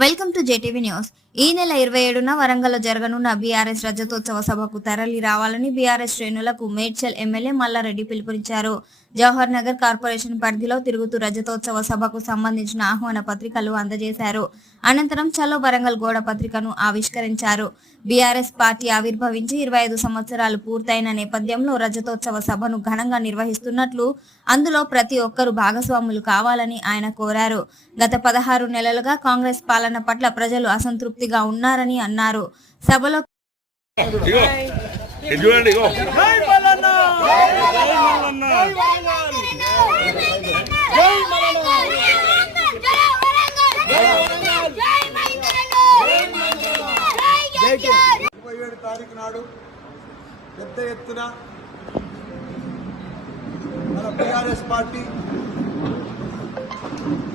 Welcome to JTV News. ఈ నెల ఇరవై ఏడున వరంగల్లో జరగనున్న బీఆర్ఎస్ రజతోత్సవ సభకు తరలి రావాలని బీఆర్ఎస్ శ్రేణులకు మేడ్చల్ ఎమ్మెల్యే మల్లారెడ్డి పిలుపునిచ్చారు. జవహర్ నగర్ కార్పొరేషన్ పరిధిలో తిరుగుతూ రజతోత్సవ సభకు సంబంధించిన ఆహ్వాన పత్రికలు అందజేశారు. అనంతరం చలో వరంగల్ గోడ పత్రికను ఆవిష్కరించారు. బీఆర్ఎస్ పార్టీ ఆవిర్భవించి ఇరవై ఐదు సంవత్సరాలు పూర్తయిన నేపథ్యంలో రజతోత్సవ సభను ఘనంగా నిర్వహిస్తున్నట్లు అందులో ప్రతి ఒక్కరూ భాగస్వాములు కావాలని ఆయన కోరారు. గత పదహారు నెలలుగా కాంగ్రెస్ పాలన పట్ల ప్రజలు అసంతృప్తి అసంతృప్తిగా ఉన్నారని అన్నారు. సభలో ఇరవై ఏడు తారీఖు నాడు పెద్ద ఎత్తున మన బీఆర్ఎస్ పార్టీ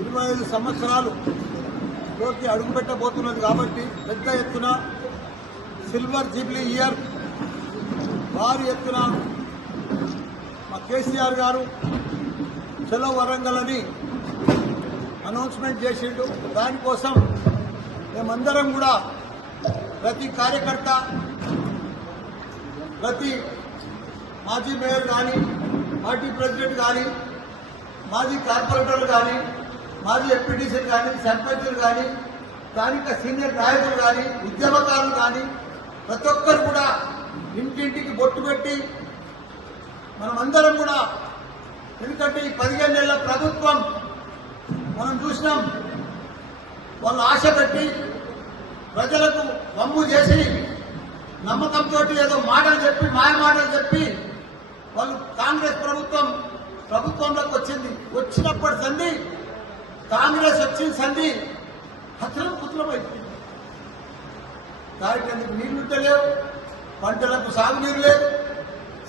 ఇరవై ఐదు సంవత్సరాలు లోకి అడుగుపెట్టబోతున్నది కాబట్టి పెద్ద ఎత్తున సిల్వర్ జూబ్లీ ఇయర్ భారీ ఎత్తున మా కేసీఆర్ గారు చలో వరంగల్ అని అనౌన్స్మెంట్ చేసిండు. దానికోసం మేమందరం కూడా ప్రతి కార్యకర్త ప్రతి మాజీ మేయర్ కానీ పార్టీ ప్రెసిడెంట్ కానీ మాజీ కార్పొరేటర్లు కానీ మాజీ ఎంపీటీసీలు కానీ సర్పంచులు కానీ స్థానిక సీనియర్ నాయకులు కానీ ఉద్యమకారులు కానీ ప్రతి ఒక్కరు కూడా ఇంటింటికి బొట్టు పెట్టి మనమందరం కూడా ఎందుకంటే ఈ పదిహేను నెలల ప్రభుత్వం మనం చూసినాం వాళ్ళు ఆశ పెట్టి ప్రజలకు వమ్ము చేసి నమ్మకంతో ఏదో మాటలు చెప్పి మాయ మాటలు చెప్పి వాళ్ళు కాంగ్రెస్ ప్రభుత్వం ప్రభుత్వంలోకి వచ్చింది. వచ్చినప్పటి సంది కాంగ్రెస్ వచ్చిన సంధి హత్రం పుత్రం అయిపోయింది దానికి నీళ్ళు లేవు పంటలకు సాగునీరు లేదు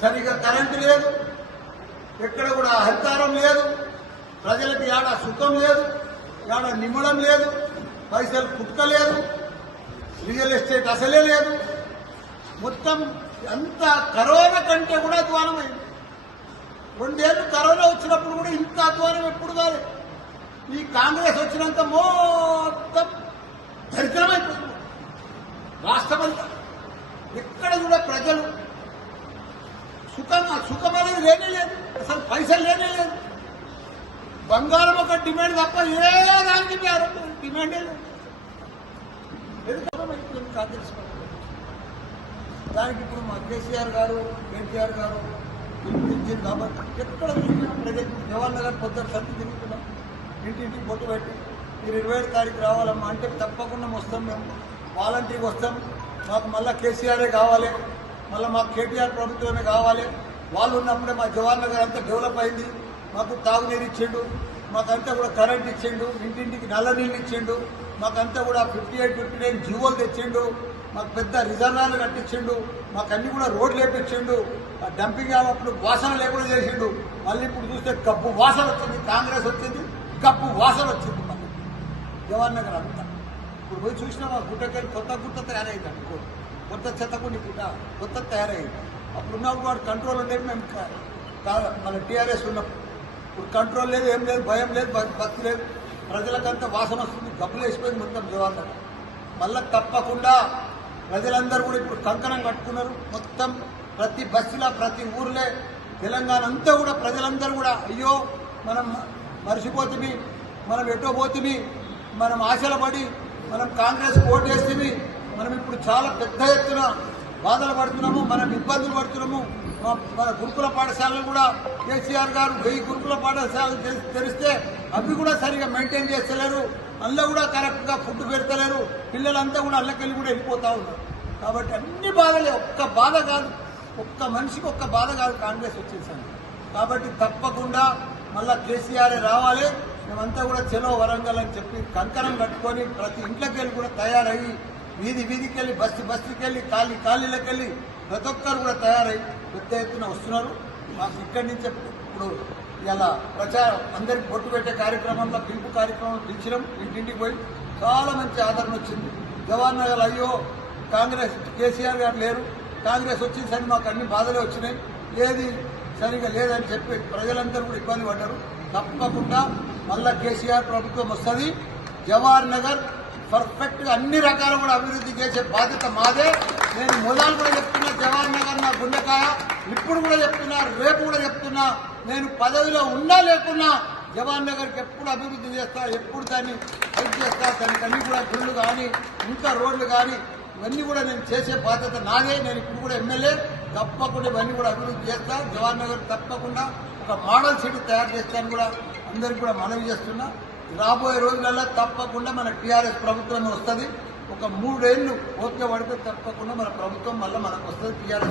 సరిగా కరెంటు లేదు ఎక్కడ కూడా అధికారం లేదు ప్రజలకు ఏడ సుఖం లేదు ఏడ నిమ్మడం లేదు పైసలు పుట్టుకలేదు రియల్ ఎస్టేట్ అసలే లేదు. మొత్తం అంత కరోనా కంటే కూడా అధ్వానమైంది. రెండేళ్ళు కరోనా వచ్చినప్పుడు కూడా ఇంత అధ్వానం ఎప్పుడు కాలేదు. ఈ కాంగ్రెస్ వచ్చినంత మొత్తం దరిద్రమైపోయింది రాష్ట్రమంతా. ఎక్కడ కూడా ప్రజలు సుఖంగా సుఖం అనేది లేనే లేదు. అసలు పైసలు లేనే లేదు. బంగారం ఒక డిమాండ్ తప్ప ఏ దానికి డిమాండే లేదు. ఎందుకంటే కాంగ్రెస్ పార్టీ. దానికి ఇప్పుడు మా కేసీఆర్ గారు ఎన్టీఆర్ గారు పిలుపునిచ్చింది కాబట్టి ఎక్కడ చూసినా ప్రజలు జవహర్ నగర్ పొద్దున సర్ది తిరుగుతున్నారు. ఇంటింటికి బొట్టు పెట్టి మీరు ఇరవై ఏడు తారీఖు రావాలమ్మా అంటే తప్పకుండా వస్తాం మేము. వాలంటీర్కి వస్తాం. మాకు మళ్ళీ కేసీఆరే కావాలి. మళ్ళీ మాకు కేటీఆర్ ప్రభుత్వమే కావాలి. వాళ్ళు ఉన్నప్పుడే మా జవహర్ నగర్ అంతా డెవలప్ అయింది. మాకు తాగునీరు ఇచ్చిండు. మాకంతా కూడా కరెంట్ ఇచ్చిండు. ఇంటింటికి నల్ల నీళ్ళు ఇచ్చిండు. మాకంతా కూడా ఫిఫ్టీ ఎయిట్ ఫిఫ్టీ నైన్ జీవోలు తెచ్చిండు. మాకు పెద్ద రిజర్వాయర్లు కట్టించిండు. మాకు అన్ని కూడా రోడ్లు వేపించిండు. ఆ డంపింగ్ అప్పుడు వాసన లేకుండా చేసిండు. మళ్ళీ ఇప్పుడు చూస్తే కప్పు వాసన వచ్చింది. కాంగ్రెస్ వచ్చింది. గబ్బు వాసన వచ్చింది మనకి జవహర్ నగర్ అంతా. ఇప్పుడు పోయి చూసినా మా గుట్టకెళ్ళి కొత్త గుట్ట తయారైంది అనుకో కొత్త చెత్తకుండి గుట్ట కొత్త తయారైంది. అప్పుడు ఉన్నప్పుడు వాడు కంట్రోల్ ఉండేది మేము మన టీఆర్ఎస్ ఉన్నప్పుడు. ఇప్పుడు కంట్రోల్ లేదు ఏం లేదు భయం లేదు భక్తి లేదు. ప్రజలకంతా వాసన వస్తుంది గబ్బులు వేసిపోయింది మొత్తం జవహర్ నగర్ మళ్ళా తప్పకుండా ప్రజలందరూ కూడా ఇప్పుడు కంకణం కట్టుకున్నారు. మొత్తం ప్రతి బస్సులో ప్రతి ఊర్లే తెలంగాణ అంతా కూడా ప్రజలందరూ కూడా అయ్యో మనం మర్చిపోతుంది మనం ఎటో పోతుంది మనం ఆశలు పడి మనం కాంగ్రెస్ ఓటు వేస్తుంది మనం ఇప్పుడు చాలా పెద్ద ఎత్తున బాధలు పడుతున్నాము మనం ఇబ్బందులు పడుతున్నాము. మన గురుకుల పాఠశాలలు కూడా కేసీఆర్ గారు వెయ్యి గురుకుల పాఠశాలలు తెరిస్తే అవి కూడా సరిగా మెయింటైన్ చేస్తలేరు. అందులో కూడా కరెక్ట్గా ఫుడ్ పెడతలేరు. పిల్లలంతా కూడా అల్లకెళ్ళి కూడా వెళ్ళిపోతూ ఉన్నారు. కాబట్టి అన్ని బాధలే ఒక్క బాధ కాదు. ఒక్క మనిషికి ఒక్క బాధ కాదు కాంగ్రెస్ వచ్చేసాను కాబట్టి తప్పకుండా మళ్ళా కేసీఆర్ రావాలి. మేమంతా కూడా చెలో వరంగల్ అని చెప్పి కంకణం కట్టుకొని ప్రతి ఇంట్లోకి వెళ్ళి కూడా తయారయ్యి వీధి వీధికి వెళ్ళి బస్తి బస్తికి వెళ్ళి ఖాళీ ఖాళీలకు వెళ్ళి ప్రతి ఒక్కరు కూడా తయారై పెద్ద ఎత్తున వస్తున్నారు. మాకు ఇక్కడి నుంచే ఇప్పుడు ఇలా ప్రచారం అందరికి బొట్టు పెట్టే కార్యక్రమంలో పిలుపు కార్యక్రమం పిలిచినాం. ఇంటింటికి పోయి చాలా మంచి ఆదరణ వచ్చింది. జవహర్ నగర్ అయ్యో కాంగ్రెస్ కేసీఆర్ గారు లేరు. కాంగ్రెస్ వచ్చిందని మాకు అన్ని బాధలే వచ్చినాయి. ఏది సరిగా లేదని చెప్పి ప్రజలందరూ కూడా ఇబ్బంది పడ్డారు. తప్పకుండా మళ్ళా కేసీఆర్ ప్రభుత్వం వస్తుంది. జవహర్ నగర్ పర్ఫెక్ట్గా అన్ని రకాలు కూడా అభివృద్ధి చేసే బాధ్యత మాదే. నేను మొదలు కూడా చెప్తున్నా జవహర్ నగర్ నా గుండెకాయ. ఇప్పుడు కూడా చెప్తున్నా రేపు కూడా చెప్తున్నా. నేను పదవిలో ఉన్నా లేకున్నా జవహర్ నగర్కి ఎప్పుడు అభివృద్ధి చేస్తా ఎప్పుడు దాన్ని హెల్ప్ చేస్తా దానికి అన్ని కూడా గుళ్ళు కానీ ఇంకా రోడ్లు కానీ ఇవన్నీ కూడా నేను చేసే బాధ్యత నాదే. నేను ఇప్పుడు కూడా ఎమ్మెల్యే. తప్పకుండా ఇవన్నీ కూడా అభివృద్ధి చేస్తా. జవహర్ నగర్ తప్పకుండా ఒక మోడల్ సిటీ తయారు చేస్తాను కూడా అందరికి కూడా మనవి చేస్తున్నా. రాబోయే రోజులలో తప్పకుండా మన టీఆర్ఎస్ ప్రభుత్వం వస్తుంది. ఒక మూడేళ్ళు ఓకే పడితే తప్పకుండా మన ప్రభుత్వం మళ్ళీ మనకు వస్తుంది టీఆర్ఎస్.